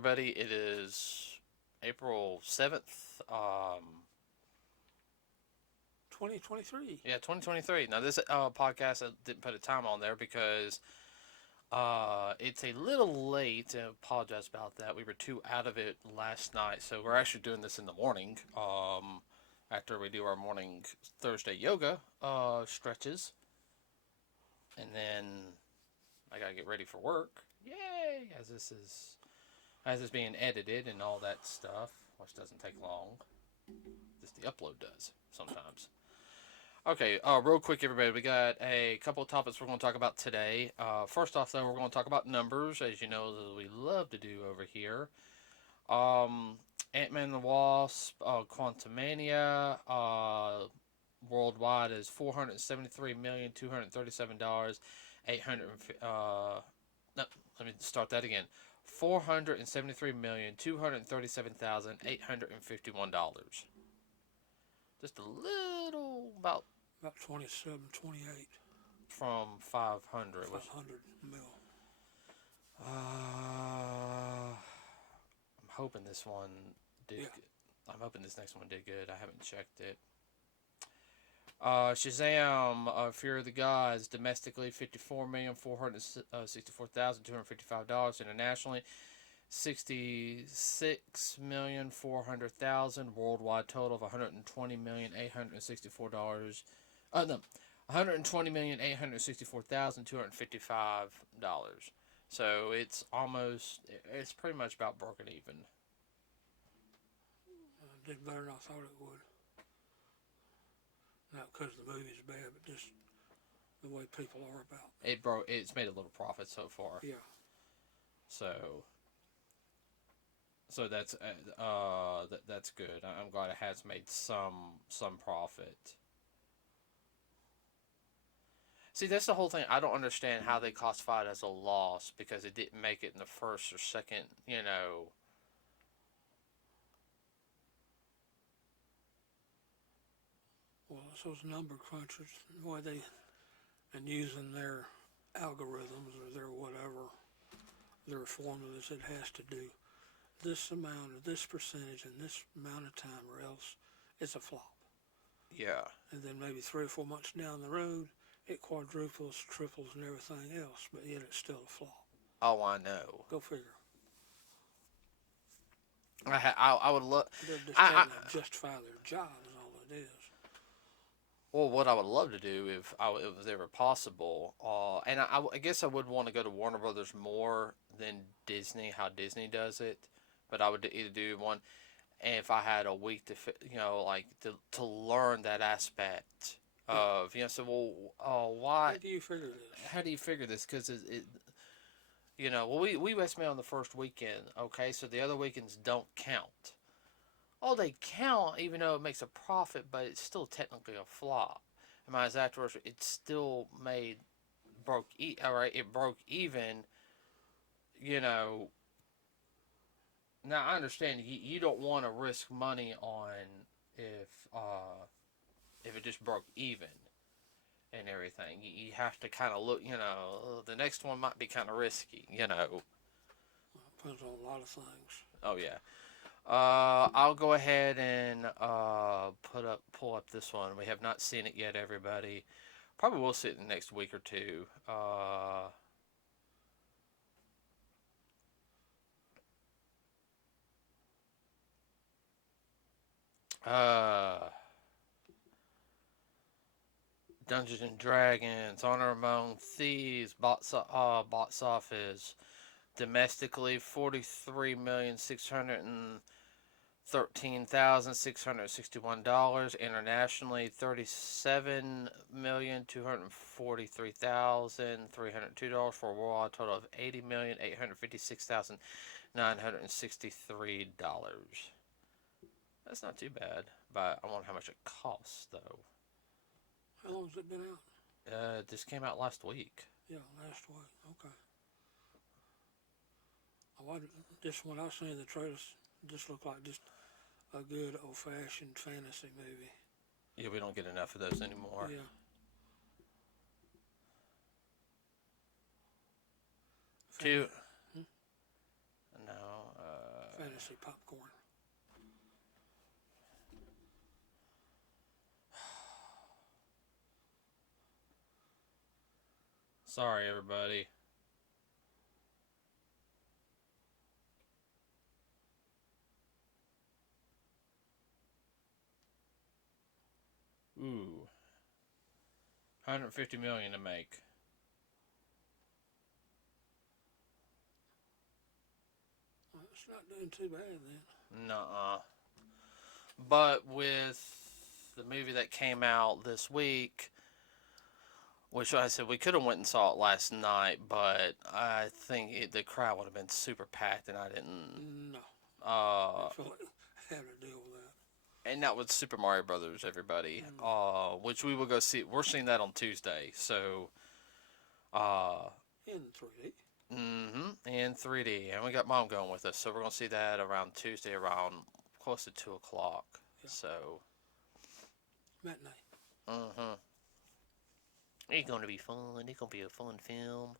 everybody? It is April 7th. 2023. Yeah, 2023. Now, this podcast, I didn't put a time on there because it's a little late. I apologize about that. We were too out of it last night, so we're actually doing this in the morning. After we do our morning Thursday yoga stretches, and then I gotta get ready for work. Yay! As it's being edited and all that stuff, which doesn't take long. Just the upload does sometimes. Okay, real quick, everybody. We got a couple of topics we're going to talk about today. First off, though, we're going to talk about numbers, as you know, that we love to do over here. Ant-Man and the Wasp, Quantumania, worldwide is $473,237,800. No, let me start that again. $473,237,851. Just a little about 27, 28. From 500. 500 mil. I'm hoping this one did. Yeah. I'm hoping this next one did good. I haven't checked it. Shazam! Fear of the Gods domestically $54,464,255. Internationally, $66,400,000. Worldwide total of $120,864. No, $120,864,255. So it's pretty much about broken even. Did better than I thought it would. Not because the movie's bad, but just the way people are about it. It's made a little profit so far. Yeah. So that's that's good. I'm glad it has made some profit. See, that's the whole thing. I don't understand how they classify it as a loss because it didn't make it in the first or second, Well, it's those number crunchers, the way and using their algorithms or their whatever, their formulas, it has to do this amount or this percentage in this amount of time or else it's a flop. Yeah. And then maybe 3 or 4 months down the road, it quadruples, triples, and everything else, but yet it's still a flop. Oh, I know. Go figure. I would love. They're just trying to justify their job is all it is. Well, what I would love to do if it was ever possible, and I guess I would want to go to Warner Brothers more than Disney, how Disney does it, but I would either do one, and if I had a week to, to learn that aspect of, so, why? How do you figure this? How do you figure this? Because we West Mail on the first weekend, okay, so the other weekends don't count. Oh, they count even though it makes a profit, but it's still technically a flop. And as afterwards, it still broke even. Now I understand you don't want to risk money on if it just broke even and everything. You have to kind of look. The next one might be kind of risky. Well, depends on a lot of things. Oh yeah. I'll go ahead and pull up this one. We have not seen it yet, everybody. Probably will see it in the next week or two. Dungeons and Dragons, Honor Among Thieves, box office. Domestically, $43,613,661. Internationally, $37,243,302 for a worldwide total of $80,856,963. That's not too bad, but I wonder how much it costs though. How long has it been out? This came out last week. Yeah, last week. Okay. Just when I seen the trailers, just looked like just a good old-fashioned fantasy movie. Yeah, we don't get enough of those anymore. Yeah. Two. Hmm? No. Tennessee popcorn. Sorry, everybody. Ooh. 150 million to make. Well, it's not doing too bad then. Nuh-uh. But with the movie that came out this week, which I said we could have went and saw it last night, but I think the crowd would have been super packed, and I didn't. No. Uh, I feel like I had to deal with that. and that was Super Mario Brothers, everybody. Which we will go see. We're seeing that on Tuesday, so. In 3D. In 3D, and we got Mom going with us, so we're gonna see that around Tuesday, around close to 2 o'clock. Yeah. So. Matinee. It's going to be fun. It's going to be a fun film.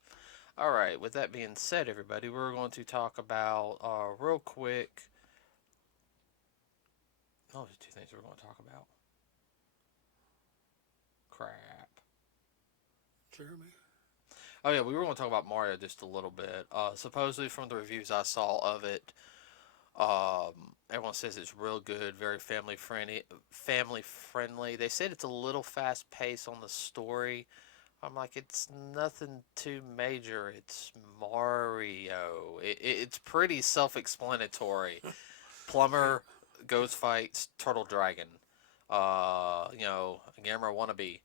All right. With that being said, everybody, we're going to talk about real quick. Oh, there's two things we're going to talk about. Crap. Jeremy. Oh yeah, we were going to talk about Mario just a little bit. Supposedly from the reviews I saw of it, everyone says it's real good, very family friendly. Family friendly. They said it's a little fast paced on the story. I'm like, it's nothing too major. It's Mario. It's pretty self-explanatory. Plumber, ghost fights, turtle dragon. Gamera wannabe.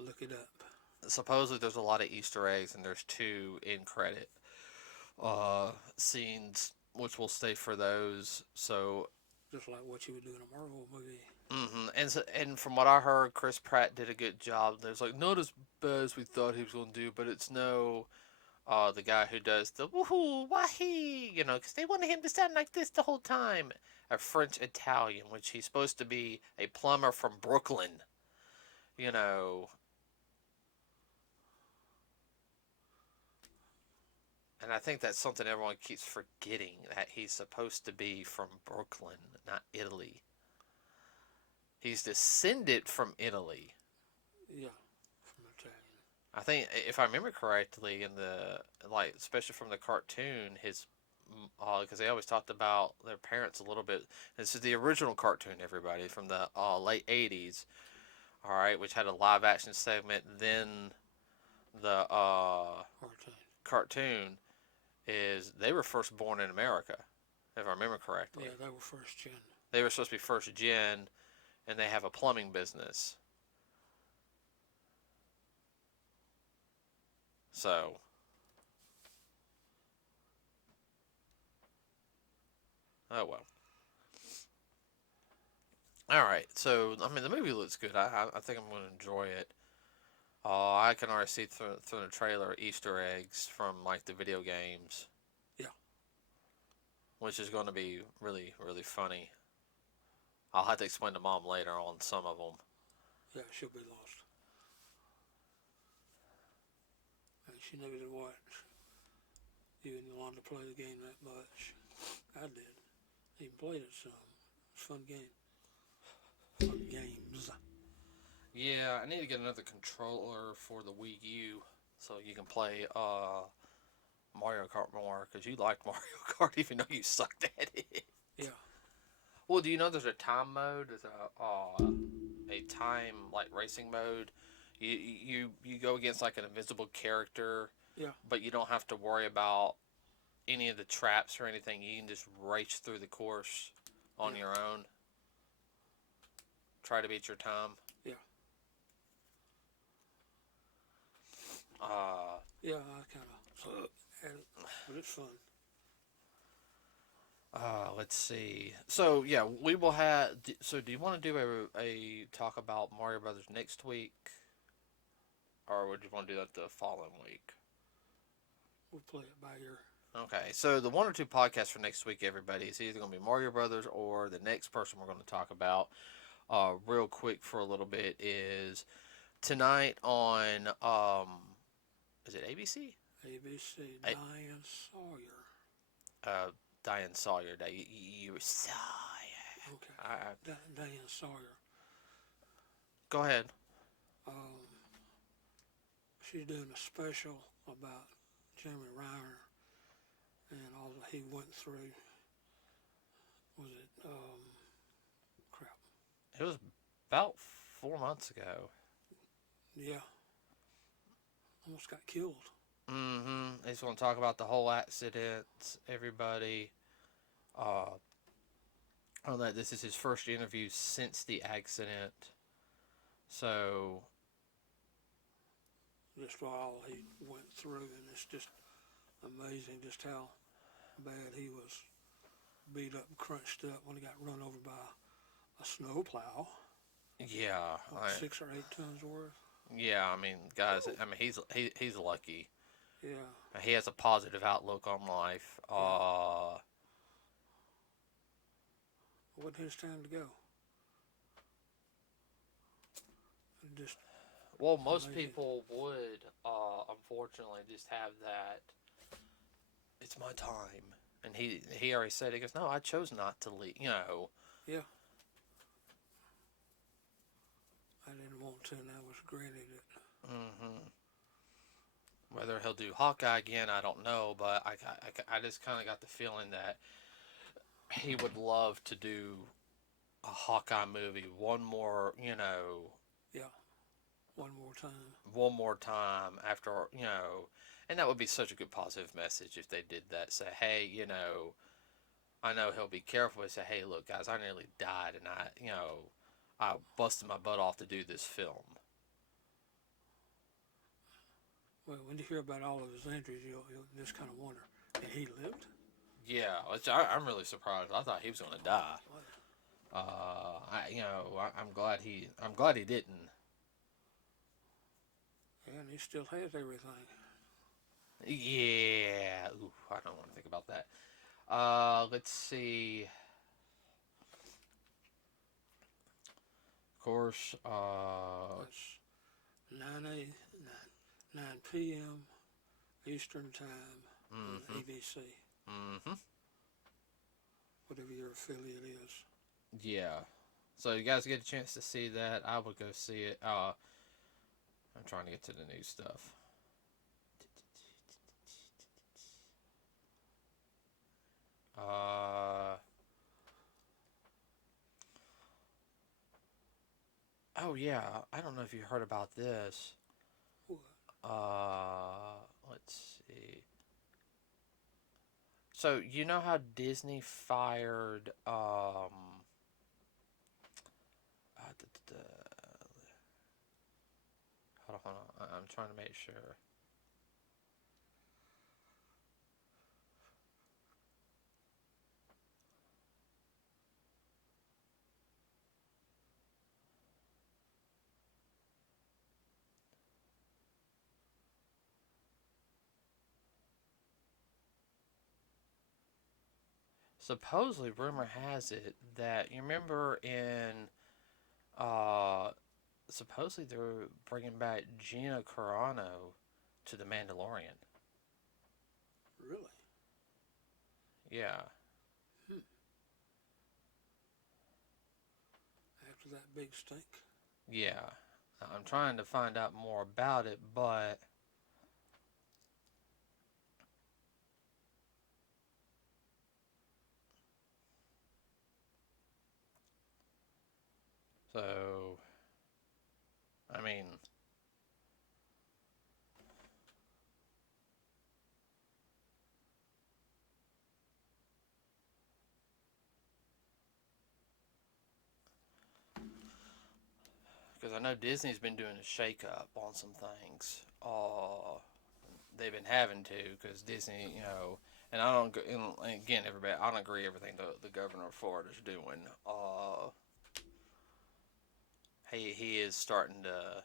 Look it up. Supposedly there's a lot of Easter eggs, and there's 2 in credit scenes, which will stay for those. So. Just like what you would do in a Marvel movie. And from what I heard, Chris Pratt did a good job. There's like not as bad as we thought he was going to do, but it's no the guy who does the woohoo wahee, because they wanted him to sound like this the whole time. A French Italian, which he's supposed to be a plumber from Brooklyn. And I think that's something everyone keeps forgetting, that he's supposed to be from Brooklyn, not Italy. He's descended from Italy. Yeah, from Italian. I think, if I remember correctly, especially from the cartoon, because they always talked about their parents a little bit. This is the original cartoon, everybody, from the late 80s, all right, which had a live action segment. Then the cartoon is they were first born in America, if I remember correctly. Yeah, they were first gen. They were supposed to be first gen, and they have a plumbing business. So. Oh well. All right. So I mean, the movie looks good. I think I'm going to enjoy it. I can already see through the trailer Easter eggs from like the video games. Yeah. Which is going to be really, really funny. I'll have to explain to Mom later on some of them. Yeah, she'll be lost. And she never did watch you and Yolanda play the game that much. I did. Even played it some. It's a fun game. Fun games. Yeah, I need to get another controller for the Wii U so you can play Mario Kart more, because you like Mario Kart even though you sucked at it. Yeah. Well, do you know there's a time mode? There's a time like racing mode. You go against like an invisible character. Yeah. But you don't have to worry about any of the traps or anything. You can just race through the course on your own. Try to beat your time. Yeah. Yeah, I kind of had it, but it's fun. Let's see. So yeah, we will have. So do you want to do a talk about Mario Brothers next week, or would you want to do that the following week? We'll play it by ear. Okay, so the 1 or 2 podcasts for next week, everybody, is either going to be Mario Brothers or the next person we're going to talk about. Real quick for a little bit is tonight on is it ABC? ABC, I, Diane Sawyer. Diane Sawyer. You Sawyer. Okay, Diane Sawyer. Go ahead. Um, she's doing a special about Jeremy Renner and all that he went through. Was it, crap. It was about 4 months ago. Yeah, almost got killed. Mm-hmm. He's going to talk about the whole accident, everybody. On that, this is his first interview since the accident. So, Just all he went through, and it's just amazing just how bad he was beat up and crunched up when he got run over by a snowplow. yeah. What, 6 or 8 tons worth? Yeah, I mean, guys, I mean, he's lucky. Yeah. He has a positive outlook on life. It wasn't his time to go. Just Well, most amazing. people would, unfortunately, just have that. It's my time, and he already said, he goes, no, I chose not to leave. You know. Yeah. I didn't want to, and I was granted it. Mm-hmm. Whether he'll do Hawkeye again, I don't know, but I just kind of got the feeling that he would love to do a Hawkeye movie one more, Yeah. One more time after, and that would be such a good positive message if they did that. Say, hey, I know he'll be careful, but say, hey, look, guys, I nearly died, and I busted my butt off to do this film. Well, when you hear about all of his injuries, you'll just kind of wonder, did he live? Yeah, I'm really surprised. I thought he was going to die. I'm glad he didn't. Yeah, and he still has everything. Yeah. Ooh, I don't want to think about that. Let's see. Of course, That's 9 p.m. Eastern Time on ABC. Mm-hmm. Whatever your affiliate is. Yeah. So you guys get a chance to see that, I would go see it. I'm trying to get to the new stuff. Oh yeah, I don't know if you heard about this. What? Let's see. So you know how Disney fired hold on, I'm trying to make sure. Supposedly, rumor has it that you remember in uh, supposedly they're bringing back Gina Carano to the Mandalorian. Really? Yeah. After that big stink? Yeah. I'm trying to find out more about it, but so I mean, because I know Disney's been doing a shake-up on some things. They've been having to, because Disney, and I don't. And again, everybody, I don't agree everything the governor of Florida is doing. He is starting to.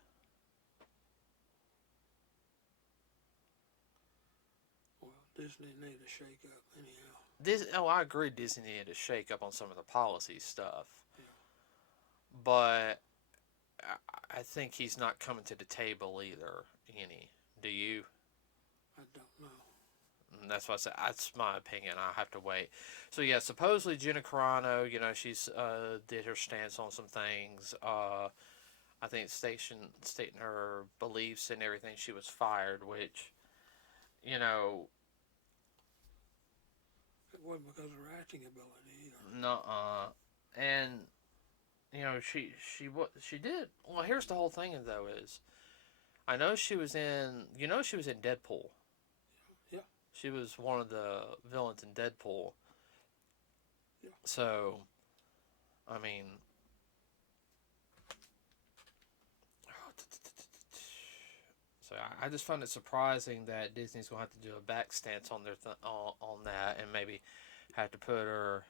Well, Disney need a shake up anyhow. I agree. Disney needed to shake up on some of the policy stuff, Yeah. but I think he's not coming to the table either. Do you? I don't know. And that's why I said that's my opinion. I have to wait. So yeah, supposedly Gina Carano, she's did her stance on some things. I think stating her beliefs and everything. She was fired, which you know, It wasn't because of her acting ability either. no, and she did. Well, here's the whole thing though is I know she was in she was in Deadpool. Yeah, She was one of the villains in Deadpool. yeah. So, I mean, so I just find it surprising that Disney's gonna have to do a back stance on on that, and maybe have to put her.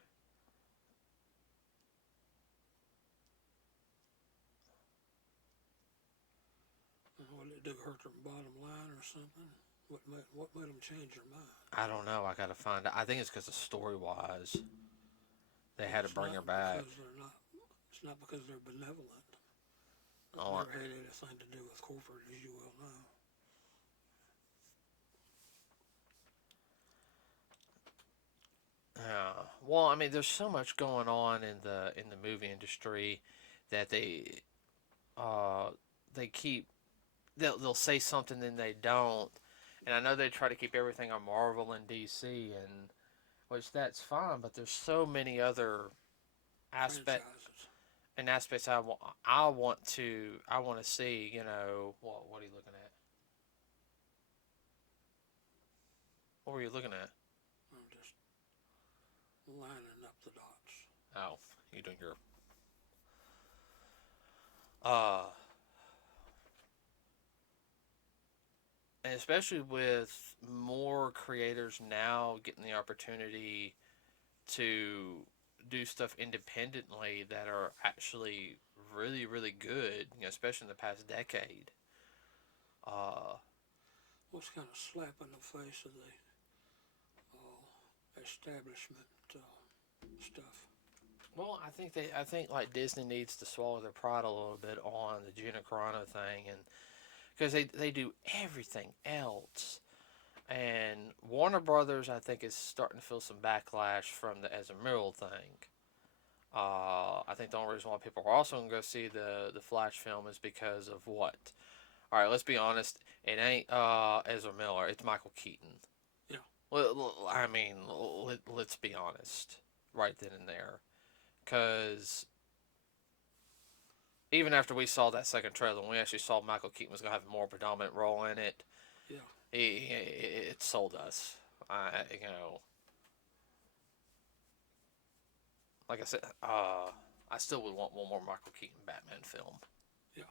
What did it do? Hurt their bottom line or something? What made them change their mind? I don't know. I gotta find out. I think it's because of story wise, they had to It's bring her not back. because they're not. It's not because they're benevolent. It Oh, never had anything to do with corporate, as you well know. yeah. Well, I mean, there's so much going on in the movie industry that uh they keep they'll say something then they don't, and I know they try to keep everything on Marvel and DC, and which that's fine, but there's so many other aspect Franchises. aspects I want to see. What are you looking at? What were you looking at? I'm just lining up the dots. Oh, you doing your uh, and especially with more creators now getting the opportunity to do stuff independently that are actually really really good, especially in the past decade. Uh, What's kind of slap in the face of the establishment stuff? well, I think like Disney needs to swallow their pride a little bit on the Gina Carano thing, and because they do everything else. And Warner Brothers, I think, is starting to feel some backlash from the Ezra Miller thing. I think the only reason why people are also going to go see the Flash film is because of what? All right, let's be honest. It ain't Ezra Miller. It's Michael Keaton. Yeah. Well, I mean, let's be honest, right then and there, because even after we saw that second trailer, when we actually saw Michael Keaton was going to have a more predominant role in it, Yeah. it sold us. Like I said, I still would want one more Michael Keaton Batman film. Yeah.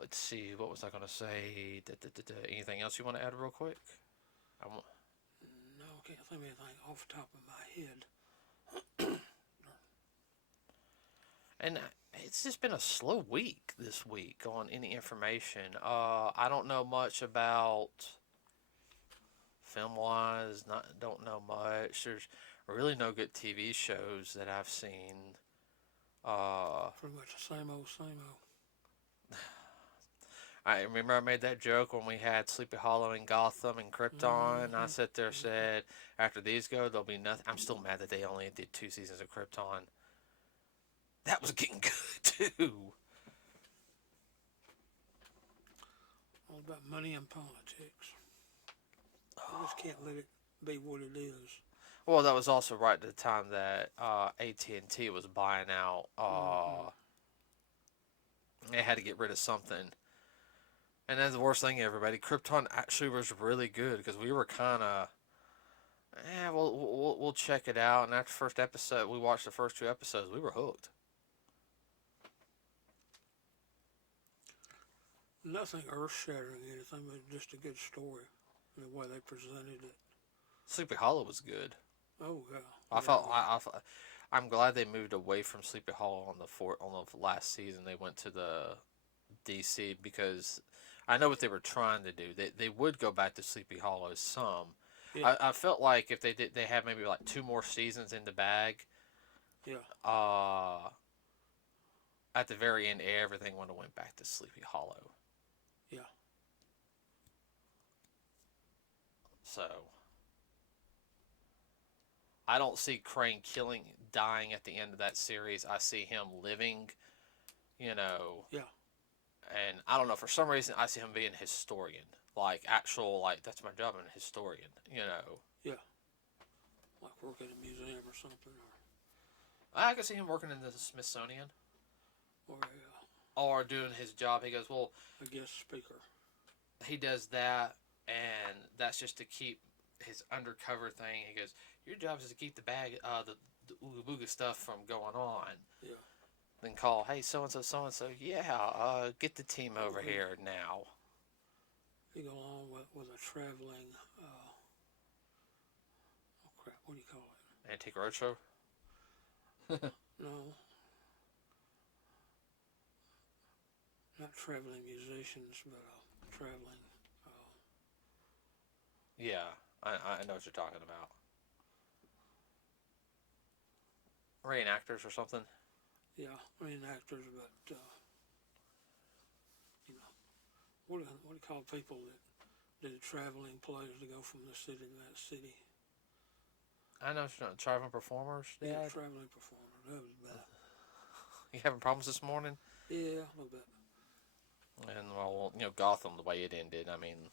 Let's see, what was I going to say? Anything else you want to add real quick? No, I can't think of anything off the top of my head. And it's just been a slow week this week on any information. I don't know much about film wise. Don't know much. There's really no good TV shows that I've seen. Pretty much the same old, same old. I remember I made that joke when we had Sleepy Hollow and Gotham and Krypton. Mm-hmm. I sat there said, after these go, there'll be nothing. I'm still mad that they only did 2 seasons of Krypton. That was getting good too. All about money and politics. I just can't let it be what it is. Well, that was also right at the time that AT&T was buying out. Mm-hmm. They had to get rid of something. And that's the worst thing, everybody. Krypton actually was really good because we were kind of, we'll check it out. And after the first episode, we watched the first 2 episodes. We were hooked. Nothing earth-shattering, anything, but just a good story. And the way they presented it. Sleepy Hollow was good. Oh yeah. I'm glad they moved away from Sleepy Hollow on the last season. They went to the DC because I know what they were trying to do. They would go back to Sleepy Hollow some. Yeah. I felt like if they had maybe like 2 more seasons in the bag. Yeah. At the very end, everything would have went back to Sleepy Hollow. Yeah. So I don't see Crane dying at the end of that series. I see him living, you know, Yeah. and I don't know, for some reason I see him being a historian. Like actual, like that's my job, I'm a historian, you know. Yeah. Like work at a museum or something, I can see him working in the Smithsonian or or doing his job. He goes, well, a guest speaker. he does that, and that's just to keep his undercover thing. He goes, your job is to keep the ooga booga stuff from going on. Yeah. Then call, hey, so and so, yeah, get the team over here now. He go along with a traveling, oh crap, what do you call it? Antique Roadshow? No, not traveling musicians, but traveling. Yeah, I know what you're talking about. Reenactors or something? Yeah, reenactors, but you know, what do you call people that do the traveling plays to go from this city to that city? I know what you're talking. Traveling performers, Dad? Yeah, traveling performer. That was bad. You having problems this morning? Yeah, a little bit. And, well, you know, Gotham, the way it ended, I mean...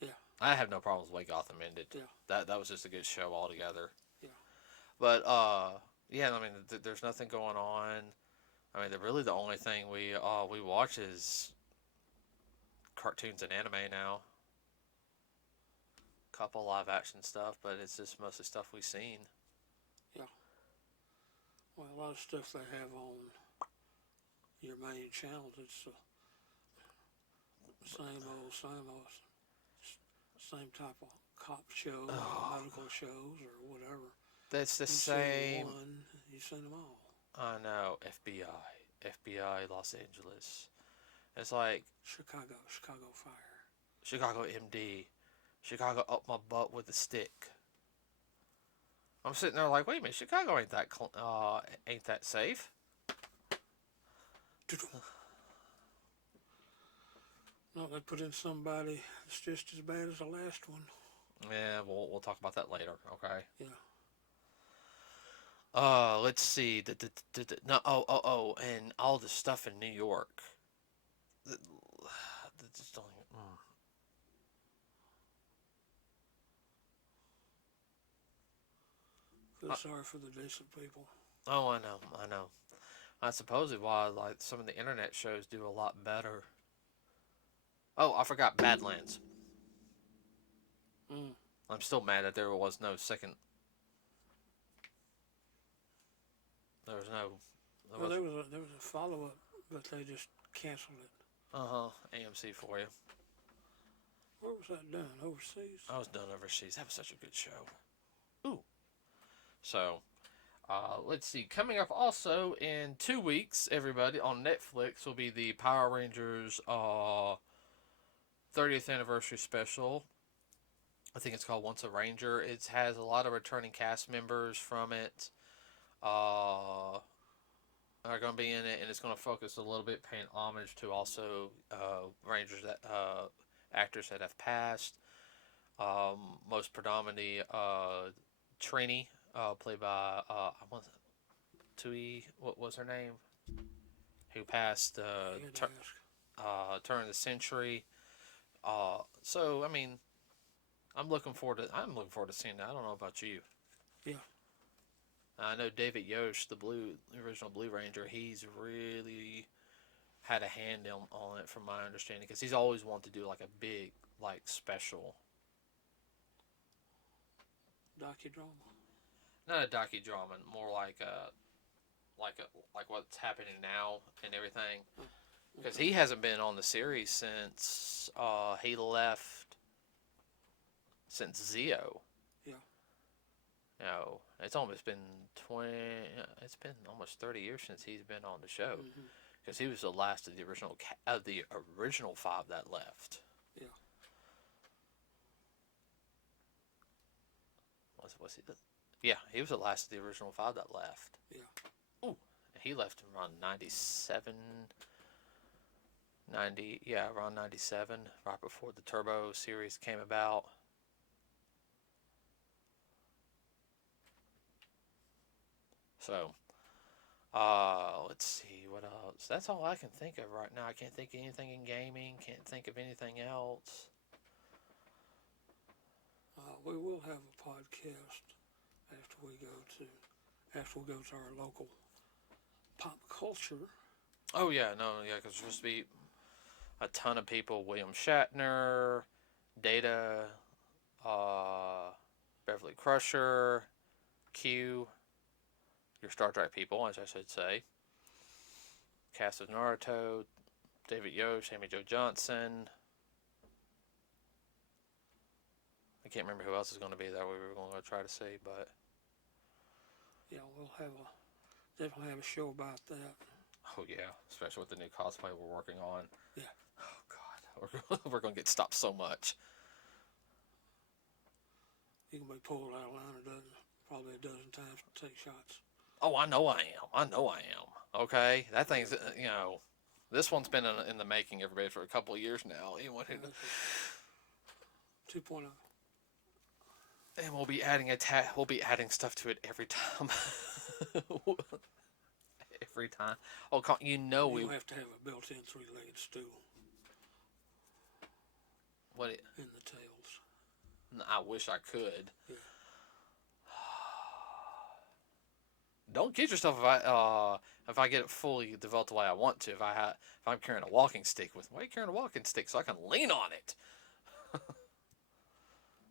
Yeah. I have no problems with the way Gotham ended. Yeah. That was just a good show altogether. Yeah. But, yeah, I mean, there's nothing going on. I mean, really the only thing we watch is cartoons and anime now. Couple live action stuff, but it's just mostly stuff we've seen. Yeah. Well, a lot of stuff they have on your main channels, it's same old, same type of cop shows, or medical shows, or whatever. That's the You've same. seen one, you've seen them all. I know. FBI Los Angeles. It's like Chicago Fire. Chicago MD. Chicago up my butt with a stick. I'm sitting there like, wait a minute, Chicago ain't that safe. No, they put in somebody that's just as bad as the last one. Yeah, we'll talk about that later. Okay. Yeah. Let's see. No, and all the stuff in New York. Just don't. Feel sorry for the decent people. Oh, I know. That's supposedly why like some of the internet shows do a lot better. Oh, I forgot Badlands. I'm still mad that there was no second. There was no. There was a follow up, but they just canceled it. AMC for you. Where was that done? Overseas? I was done overseas. That was such a good show. Ooh. So, let's see. Coming up also in 2 weeks, everybody, on Netflix will be the Power Rangers 30th anniversary special. I think it's called Once a Ranger. It has a lot of returning cast members from it. Are going to be in it, and it's going to focus a little bit, paying homage to also Rangers that actors that have passed. Most predominantly Trini, played by Tui. What was her name? Who passed turn of the century. So I mean, I'm looking forward to seeing that. I don't know about you. Yeah. I know David Yost, the original Blue Ranger. He's really had a hand on it, from my understanding, because he's always wanted to do like a big special. Docudrama. Not a docudrama, more like what's happening now and everything. Because he hasn't been on the series since he left. Since Zeo. Yeah. You know, it's almost been 20. It's been almost 30 years since he's been on the show. Because he was the last of the original 5 that left. Yeah. Was he? Yeah, he was the last of the original 5 that left. Yeah. Ooh, he left around 97, around 97, right before the Turbo series came about. So, let's see what else. That's all I can think of right now. I can't think of anything in gaming. Can't think of anything else. We will have a podcast after we go to our local pop culture. Oh yeah, no, yeah, because there's supposed to be a ton of people. William Shatner, Data, Beverly Crusher, Q, your Star Trek people, as I should say. Cast of Naruto, David Yost, Sammy Joe Johnson. I can't remember who else is going to be there. We were going to go try to see, but Yeah, we'll definitely have a show about that. oh yeah, especially with the new cosplay we're working on. Yeah. Oh god, we're going to get stopped so much. You can be pulled out of line probably a dozen times to take shots. Oh, I know I am. Okay, that thing's this one's been in the making, everybody, for a couple of years now. Anyone who 2.0. And we'll be adding stuff to it every time. Every time. Oh, You'll have to have a built-in three-legged stool. What? In the tails. I wish I could. Yeah. Don't kid yourself if I get it fully developed the way I want to. If I'm carrying a walking stick with me, why are you carrying a walking stick so I can lean on it?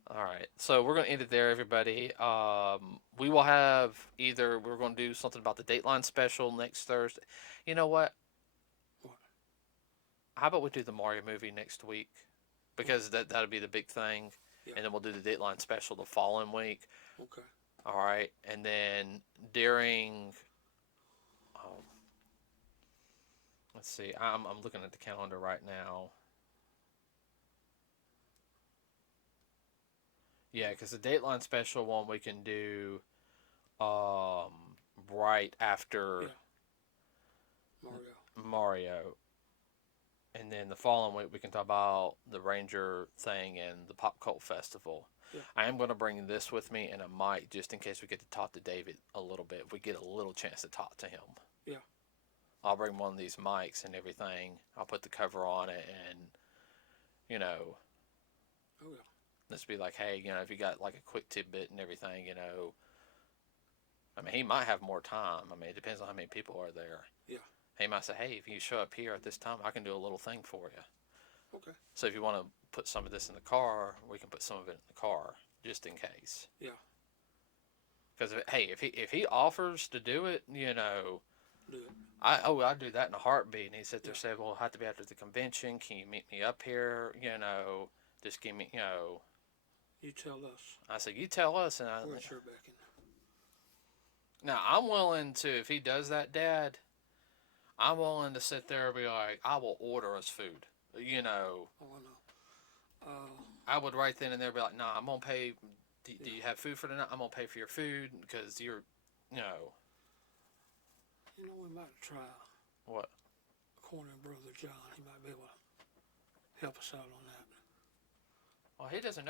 All right, so we're going to end it there, everybody. We will have we're going to do something about the Dateline special next Thursday. You know what? What? How about we do the Mario movie next week? Because that'll be the big thing. Yeah. And then we'll do the Dateline special the following week. Okay. All right, and then during, let's see, I'm looking at the calendar right now. Yeah, because the Dateline special one we can do right after Mario. And then the following week we can talk about the Ranger thing and the Pop Cult Festival. Yeah. I am going to bring this with me, and I might, just in case we get to talk to David a little bit, if we get a little chance to talk to him. Yeah. I'll bring one of these mics and everything. I'll put the cover on it, and, Oh, yeah. let's be like, hey, if you got like a quick tidbit and everything, I mean, he might have more time. I mean, it depends on how many people are there. Yeah. He might say, hey, if you show up here at this time, I can do a little thing for you. Okay. So if you want to put some of this in the car, we can put some of it in the car, just in case. Yeah. Because, if he offers to do it, Do it. I'd do that in a heartbeat. And he said there, said, well, it'll have to be after the convention. Can you meet me up here? Just give me, You tell us. I said, you tell us. And We're sure backing. Now, I'm willing to, if he does that, Dad, I'm willing to sit there and be like, I will order us food. Oh, I know. I would right then and there be like, nah, I'm going to pay. Do you have food for tonight? I'm going to pay for your food because you're, we might try. What? Corner brother John. He might be able to help us out on that. Well, he doesn't know